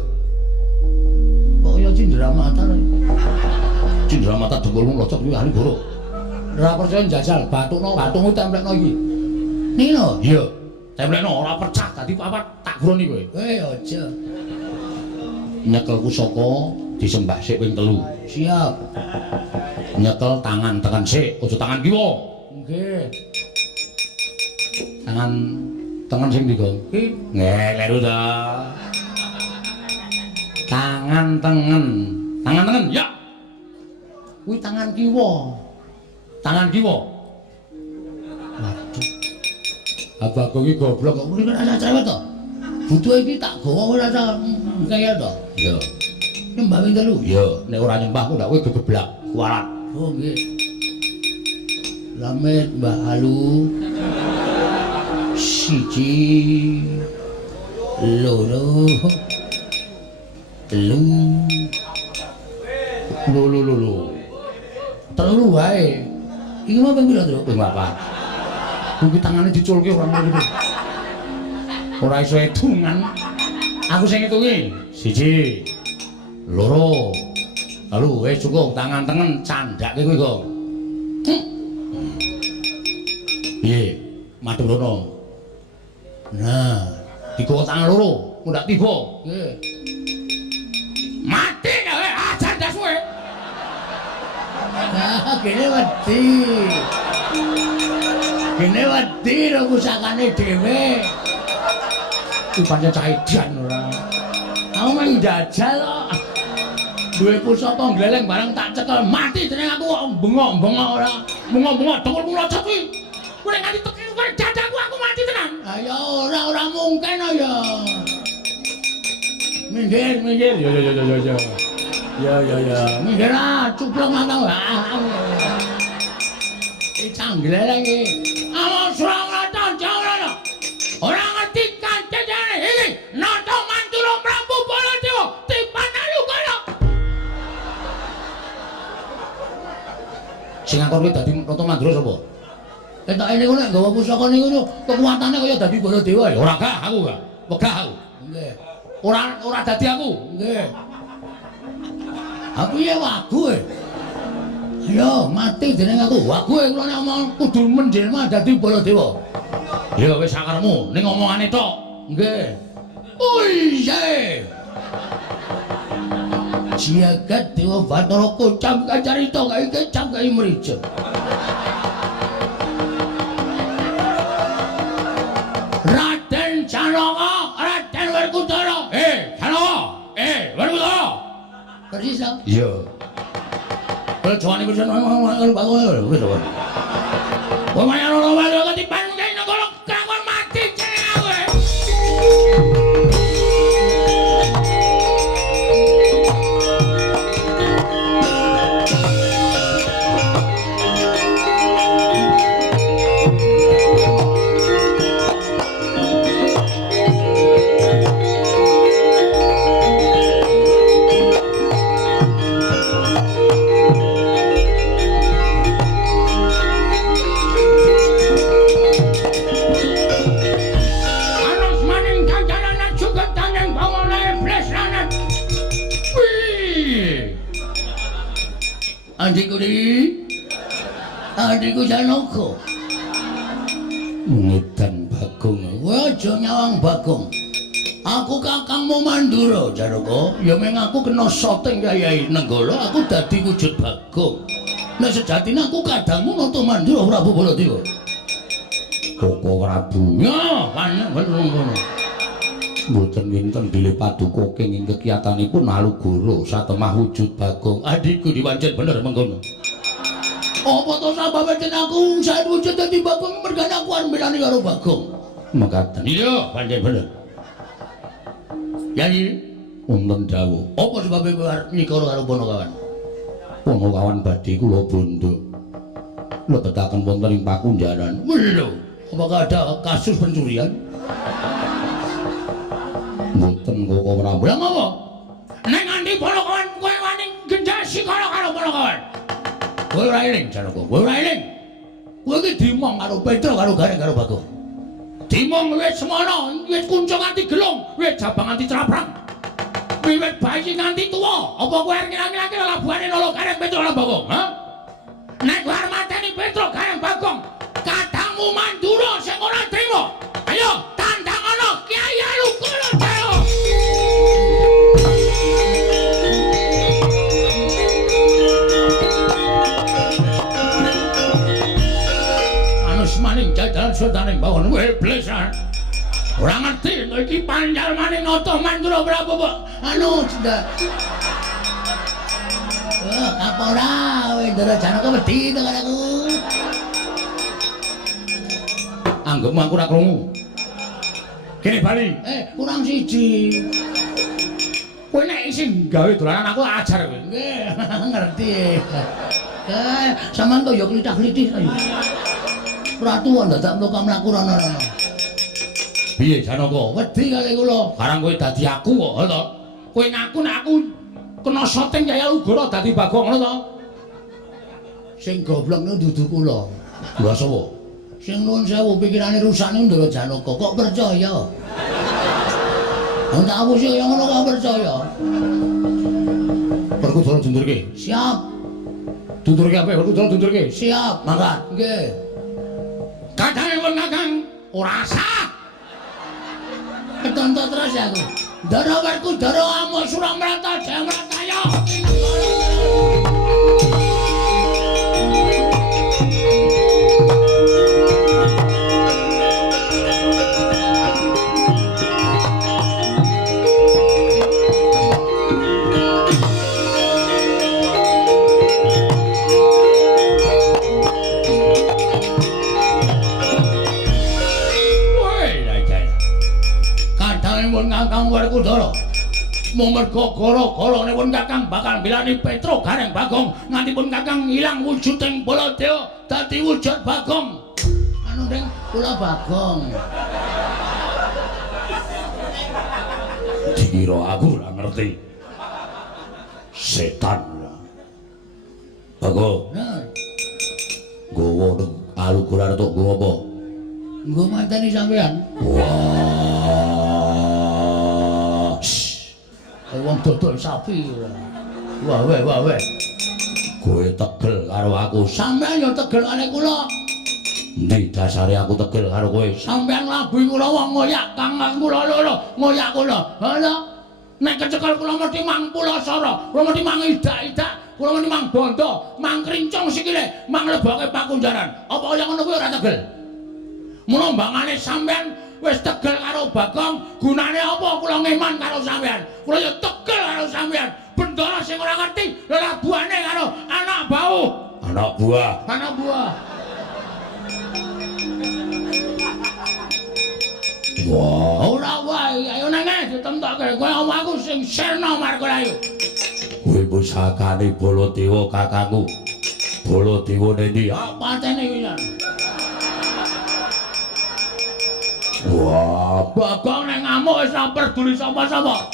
Kok ya cindramata lho. Cindramata dengkulmu locok kuwi ahli goro. Ora percaya njajal batungmu templekno iki. Niki lho. Iya. Templekno ora pecah dadi papat tak groni kowe. Aja. Nyekel pusaka disembah sik ping 3. Siap. Nyekel tangan tekan sik, aja tangan kiwa. Nggih. Tangan sing ndi, Gong? Iki Ngeleru ta. Tangan tengen, ya. kuwi tangan kiwa. Tangan kiwa. Waduh. Abang iki goblok Kok mriki rasa cewek to? Butuh iki tak gawa ora rasa kaya to. Iya. Nyembah ping 3. Iya, nek ora nyembah ku ndak kowe gegeblak, kualat. Oh nggih. Lamet Mbah Alu. Siji. Loro. Telu. Lho. Telu wae. Iki mah ping pira, Tru? Ping 4. Kuwi tangane diculke ora ngono iki. Ora iso edungan. Aku sing ngitungi. 1, 2, 3. Wis cukup tangan tengen candhake kowe, Gong. Piye? Madhep rono. Nah, digawa tangan loro, mundak tiba. Nggih. Mati kowe, ajar das kowe. Ah, kene wedi. Kene wedi lho pusakane dhewe. Ku pancen cah edan ora. Aku mung njajal kok. duwe pusaka gleleng barang tak cekel mati jeneng aku kok bengok-bengok ora. Bengok-bengok dengkul kula cepi. Kowe nganti tekan kowe dadaku aku mati tenan. Ah ya ora mungkin ya. Minggir. Ya. Minggir ah, cuplok mantau. Iki canggleleng iki. Awas Surakarta jawara. Ora ngerti kancane iki. Nata Mantula Prabu Baladewa Tipanayu kala. Sing ngakon kuwi dadi Nata Mandura sapa? Ketok ini ku nek nggawa pusaka niku kekuatane kaya dadi Baladewa ya. Ora gak aku gak. Wegah aku. Nggih. Ora dadi aku. Nggih. Aku ya wagu e. Ayo mati jeneng aku. Wagu e kula nek omong kudu menjelma dadi Baladewa. Ya wis sakarmu ning omongane tok. Nggih. Oh iya. Jagat Dewa Bathara kocam kacarita kae kecap kae mrijo. Raden Janaka, Raden Werkudara. Janaka. Werkudara. Persis ta? Iya. Kalau jawane wis ono bakal wis to. Wong ana ora wae ketipan kae negara kanggo mati jeneng aku. Adikku Janaka. Ngedan Bagong. Kowe aja nyawang Bagong. Aku kakangmu Mandura, Janaka. Ya meng aku kena soting Kyai Nenggala, aku dadi wujud Bagong. Nek sejatine aku kadangmu Nata Mandura Prabu Baladewa. Koko Prabu. Ya, panen bener ngono. Mboten winten bilih paduka kenging kekiyatanipun Alugara satemah wujud Bagong. Adikku diwancen bener mengkono. Apa to sababe jenengku sae wujud dadi Bagong mergane aku arep mbelani karo Bagong. Mekaten. Iya, pancen bener. Yai, wonten dawuh. Apa sebabe kowe arep nyikara karo Panakawan? Panakawan badhe kula bondo. Lebetaken wonten ing Pakunjaran. Lho, apakah ada kasus pencurian? Mboten kok ora mblang apa? Nek nganti Panakawan kowe wani gendasi karo Panakawan. Kowe ora eling Janaka, kowe ora eling. Kowe iki dimong karo Petra karo Gareng karo Bagong. Dimong wis semono, wis kuncung nganti gelung, wis jabang nganti traprang. Wiwit bayi nganti tuwa, apa kowe arep ngira-ngira labuhane nolo Gareng Petra lan Bagong, ha? Nek kowe arep mateni Petra Gareng Bagong, kadangmu Mandura sing ora trima. Ayo, tandhangono Kyai Alugara Jaya. Maning jajalan Sultaning Bawon weblesan. Ora ngerti iki panjal maning Nata Mandura Prabu anu cinta. Wah, apa ora Wendra Janaka wedi tekan aku. Anggepmu aku ora krungu. Kene bali. Kurang siji. Kowe nek isih gawe dolanan aku ajar kowe. Nggih, ngerti. Sampeyan kok ya klithah-klithih ayo. Ratuan dadak mlaku rono-rono. Piye Janaka? Wedi kali kula. Karang kowe dadi aku kok, to. Kowe ngaku nek aku kena soting Kyai Alugara dadi Bagong, ngono to. Sing goblok niku dudu kula. Lha sapa? Sing nuwun sewu pikirane rusak niku Ndara Janaka. Kok percaya? Wong tak awusi kaya ngono kok percaya. Werkudara dundurke. Siap. Dundurke apa? Werkudara dundurke. Siap, mangkat. Nggih. Kadang wong Kakang ora sah. Ketonton terus ya aku. Ndara Werkudara Amu Suramrata Jayamrataya. Kakang Werkudara. Mung merga gara-garanipun Kakang bakal milani Petro Gareng Bagong nganti pun Kakang ilang wujuding Baladewa dadi wujud Bagong. Anu ning kula Bagong. Dikira aku ora ngerti. Setan. Bagong. Nah, Gowo ning aluguran tok nggo apa? nggo mateni sampean. Wah. Wong dodol sapi. Wah, weh. Kowe tegel karo aku. Sampean yo tegel karo kula. Ndi dasare aku tegel karo kowe? Sampean labuhi kula wong ngoyak Kakang kula lho, ngoyak kula. Lha nek kecekel kula mesti mang pulasara, kula mesti mang idak-idak, kula mesti mang bondo, mang krincong sikile, mang leboke pakunjaran. Apa kaya ngono kuwi ora tegel? Mula mbangane sampean wis tegel karo Bagong, gunane apa kula ngeman karo sampean? Kula ya tegel karo sampean. Bendara sing ora ngerti lelabuhane karo anak bau. Anak buah. Anak buah. Wah, Ora wae, ayo nang ditemtokke kowe omahku sing sirna Margalayu. kowe pusakane Baladewa kakangku. Baladewa ndi? Patene wisan. Wah, Bagong nek ngamuk wis ora peduli sapa-sapa.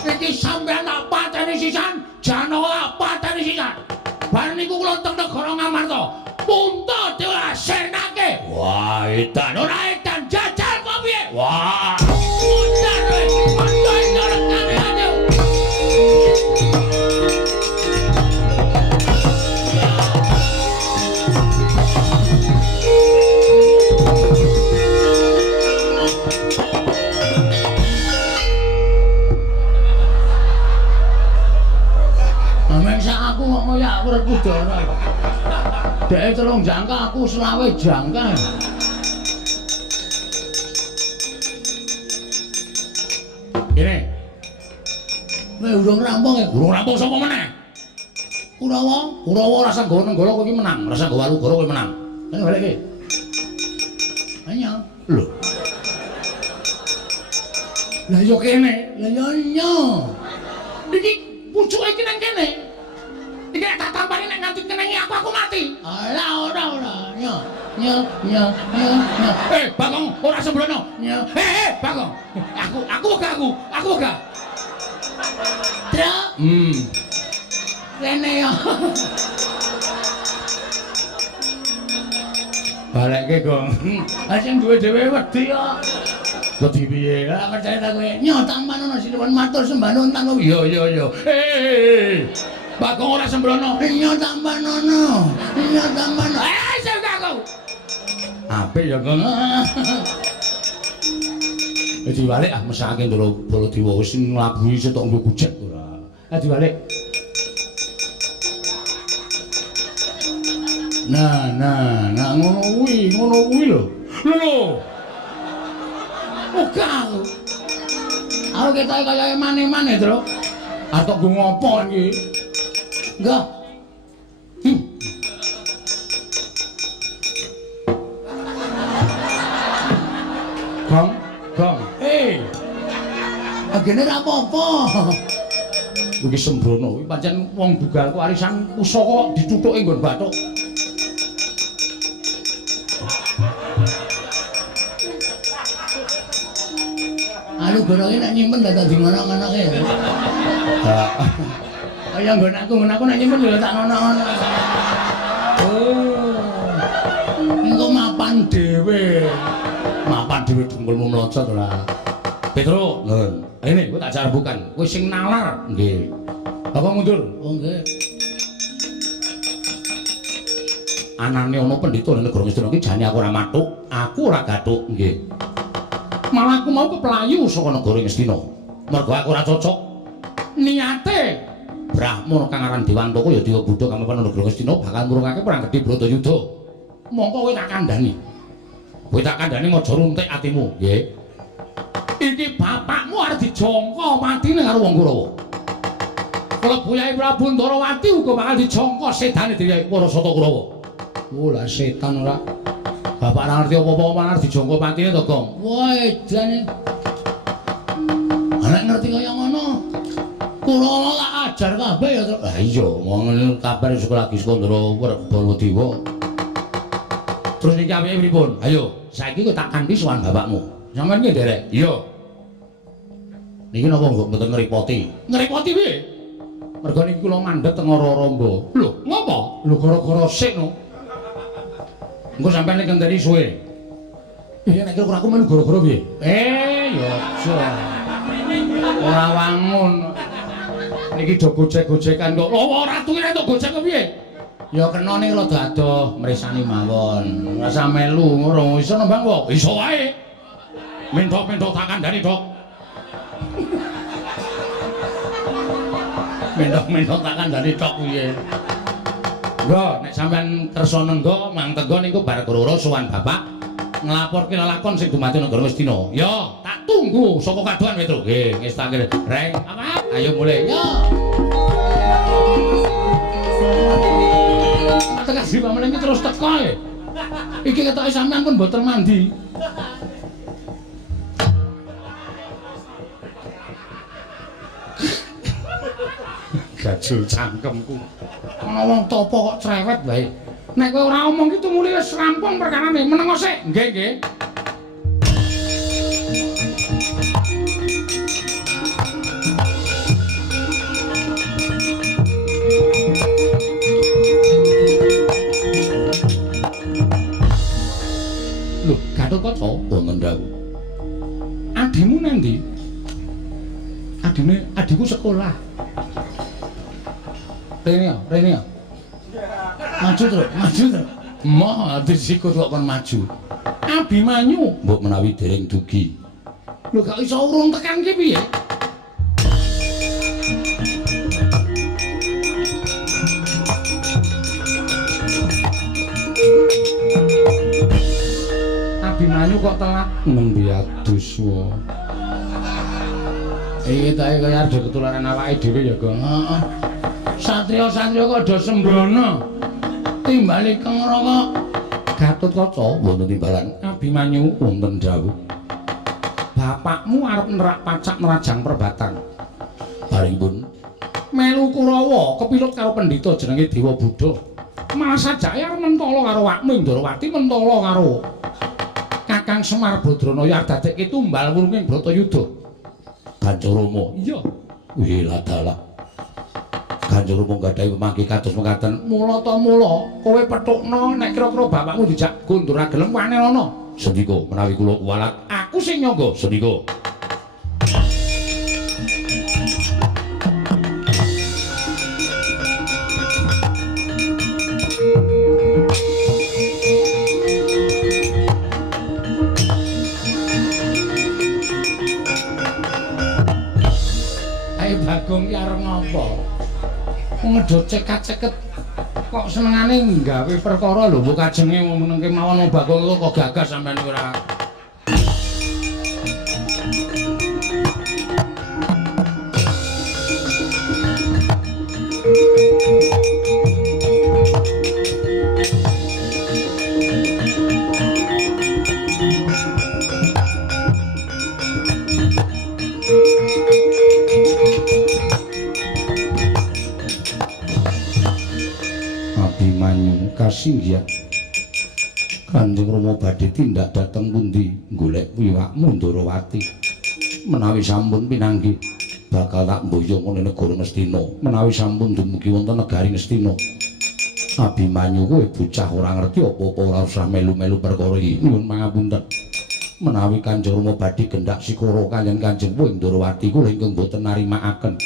Iki sampeyan tak pateni sisan, Janawa pateni sisan. Bar niku kula teng negara Ngamarta. Punta diwasenake. wah edan. Ora edan jajal kok piye? Wah. Mundar kowe. Aja ndorong kane. Ameksa aku kok ngoyak Werkudara. Dek 3 jangka aku 20 jangka. Kene. Kowe urung rampung ya? Urung rampung sapa meneh? Kurawa Rasa nggawa nenggara kowe iki menang. Rasa nggawa Alugara kowe menang. Ayo balik iki. Ayo. Lho. Lah yo kene. Lah yo nyo. Iki pucuke iki nang kene. Iki nek tak tampani nek nganti kenengi aku mati. Alah ora. Nyo. Bagong ora sembrono. Nyo. Bagong. Aku wegah. Truk. Kene yo. Balekke, Gong. Lah sing duwe dhewe wedi kok. Wedi piye? Ora percaya ta kowe. Nyo tampan ana sinuwun matur sembah nuntang kowe. Iya. Bagong ora sembrono. Nyo tampan ana. Nyo tampan. Sing aku. Apik ya, Gong. Diwalik mesake ndoro Baladewa wis nglabuhi setok nggo gujek ora. Diwalik. Nah, ngono kuwi lho. Lho. Uga. Aku ketoke kaya eman-eman ya, Tru. Atok nggo ngopo iki? Enggak. Gong. Agene ra apa-apa. Iki sembrono, iki pancen wong bugalku arisan pusaka ditutuke nggon bathuk. Alugara iki nek nyimpen dadi ngono-ngonoke. Kaya nggon aku nek nyimpen lho tak ngono-ngono. Engko mapan dhewe dengkulmu mlocot ora. Petro, nun. Ini kowe tak jarbukan. Kowe sing nalar. Nggih. Bapak mundur. Oh nggih. Anane ana pendhita ning negara Ngastina iki jane aku ora mathuk, aku ora gathuk. Nggih. Malah aku mau keplayu saka negara Ngastina. Mergo aku ora cocok. Niate Brahmana kang aran Dewantaka ya Dewa Buddha kang mapan negara Ngastina bakal murungake perang gedhe Bratayuda. Mongko kowe tak kandhani. Kowe tak kandhani aja runtik atimu, nggih. Iki bapakmu arep dijangka matine karo wong Kurawa. Klebu Yai Prabu Ndarawati uga bakal dijangka sedane Dewi Warasata Kurawa. Oh lah setan ora. Bapak ora ngerti apa-apa malah dijangka matine to, Gong. Wah, edane. Nek ngerti kaya ngono. Kula tak ajar kabeh ya, Tru. Lah iya, wong kabar sekolah lagi Sekondro Baladewa. Terus iki awake pripun? Ayo, saiki kowe tak kanthi sowan bapakmu. Sampeyan ki nderek? Iya. Niki napa mboten ngripoti? Ngripoti piye? Mergo niki kula mandhet teng Raramba. Lho, ngopo? Lho gara-gara sik no. Engko sampeyan nek ngenteni suwe. Iya nek kira aku melu gara-gara piye? Ya aja. Ora wangun. Niki do gojek-gojekan kok. Lho ratu iki nek gojek piye? Ya kena ning rada adoh mresani mawon. Ora usah melu ngono. Iso nembang kok? Iso wae. Mentok-mentok tak kandhani, Dok. Mentok-mentok tak kandhani tok piye. Nggo, nek sampean kersa nenggo mang tenggo niku bar kroro sowan bapak nglaporke lelakon sing dumadi negara Ngastina. Ya, tak tunggu saka kadohan kowe, Tru. Nggih, wis tak kira. Reng, apa? Ayo mulai. Ya. Tekan sih pamane iki terus teko e. Iki ketoke sampean pun mboten mandi. Gajul cangkemku. Ana wong topo kok cerewet wae. Nek kowe ora omong ki tumuli wis rampung perkarane. Menengo sik. Nggih, nggih. Lho, Gatotkaca wonten dawuh. Adimu nang ndi? Adikku sekolah. Rene ya. Maju, Tru, maju, Tru. Moh, disikut kok kon maju. Abimanyu, mbok menawi dereng dugi. Lho gak iso urung tekan ki piye? Abimanyu kok telat nembe adus wae. Iki tae kaya arep ketularan awake dhewe ya, Gong. Heeh. Satria-satria kok do sembrono. Timbali kengro kok Gatotkaca wonten timbalan Abimanyu wonten dawuh. Bapakmu arep nerak pacak nerajang perbatan. Baringipun melu Kurawa kepilut karo pendhita jenenge Dewa Buddha. Malah sajake arep mentala karo wakmu Indrawati mentala karo Kakang Semar Badranaya dadekke tumbal wurunging Bratayuda. Kanjeng Rama. Iya. Wih ladalah. Kanjeng Rama gadhahi pemanggi kados mekaten. Mula ta mula kowe petukno nek kira-kira bapakmu dijak kundur ra gelem wane ana. Sendika menawi kula kuwalat aku sing nyangga sendika. Ayo Bagong ki arep ngopo? Ngedot cekat-ceket kok senengane nggawe perkara lho mbok kajenge menengke mawon Bagong kok gagas sampean ora. Abimanyu kasinggihan Kanjeng Rama badhe tindak dhateng pundi golek wiwakmu Ndrawati. Menawi sampun pinanggih bakal tak mboyong ning negara Ngastina. Menawi sampun dumugi wonten negari Ngastina, Abimanyu kowe bocah ora ngerti apa-apa, ora usah melu-melu perkara iki. Nuwun pangapunten. Menawi Kanjeng Rama badhe gendhak sikara kaliyan Kanjeng Ndrawati kula ingkang boten narimakaken.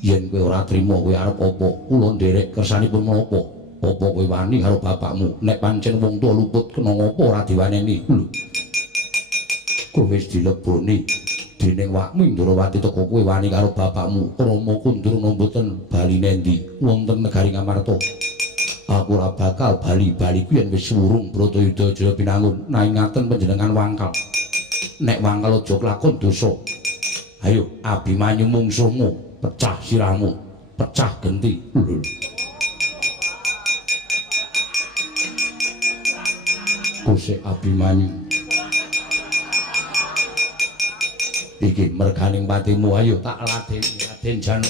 Yen kowe ora trima kowe arep apa? Kula nderek kersanipun menapa? Apa kowe wani karo bapakmu? Nek pancen wong tuwa luput kena ngapa ora diwaneni? Lho. Kowe wis dileboni dening wakmu Ndrawati teko kowe wani karo bapakmu. Rama Kundurna mboten bali nendi wonten negari Ngamarta. Aku ora bakal bali-bali kuwi yen wis wurung Bratayuda Jaya pinangun. Nanging ngaten panjenengan wangkal. Nek wangkal aja kelakon dosa. Ayo Abimanyu mungsuhmu, pecah sirahmu, pecah genti. Kusik Abimanyu. Iki merganing patimu ayo tak Raden Janu.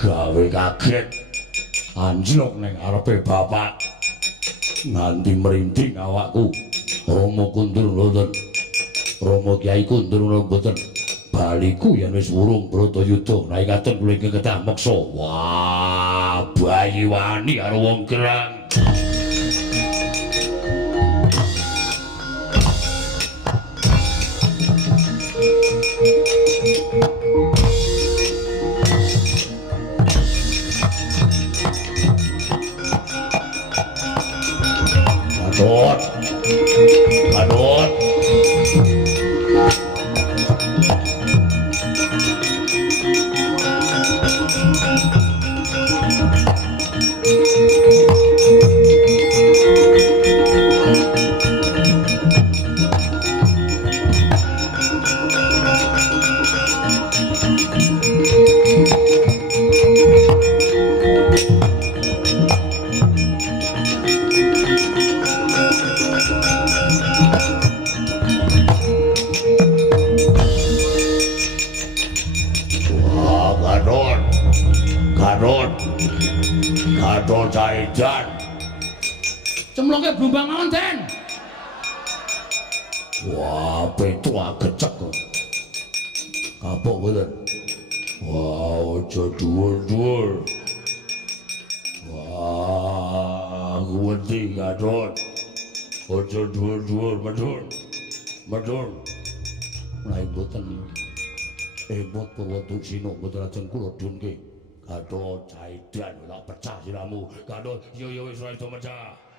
Gawe kaget anjlok ning arepe bapak nganti merinding awakku. Rama kundur mboten, Rama Kyai kundur mboten, baliku yen wis wurung Bratayuda naik katon kula ingkang kedah meksa. Wah, bayi wani karo wong gerang. Gadot, Gadot. Gadot Jaidan. Cemloke blumbang mawon, Den. Wah, petu agecek kok. Kapok mboten. Wah, aja dhuwur-dhuwur. Wah, kuwedi Gadot. Aja dhuwur-dhuwur, medhun. Medhun. Lah mboten. Emot Purwoduksina mboten lajeng kula dunke. Gadot Jaidan ora pecah siramu. Gadot yo wis ora iso mecah.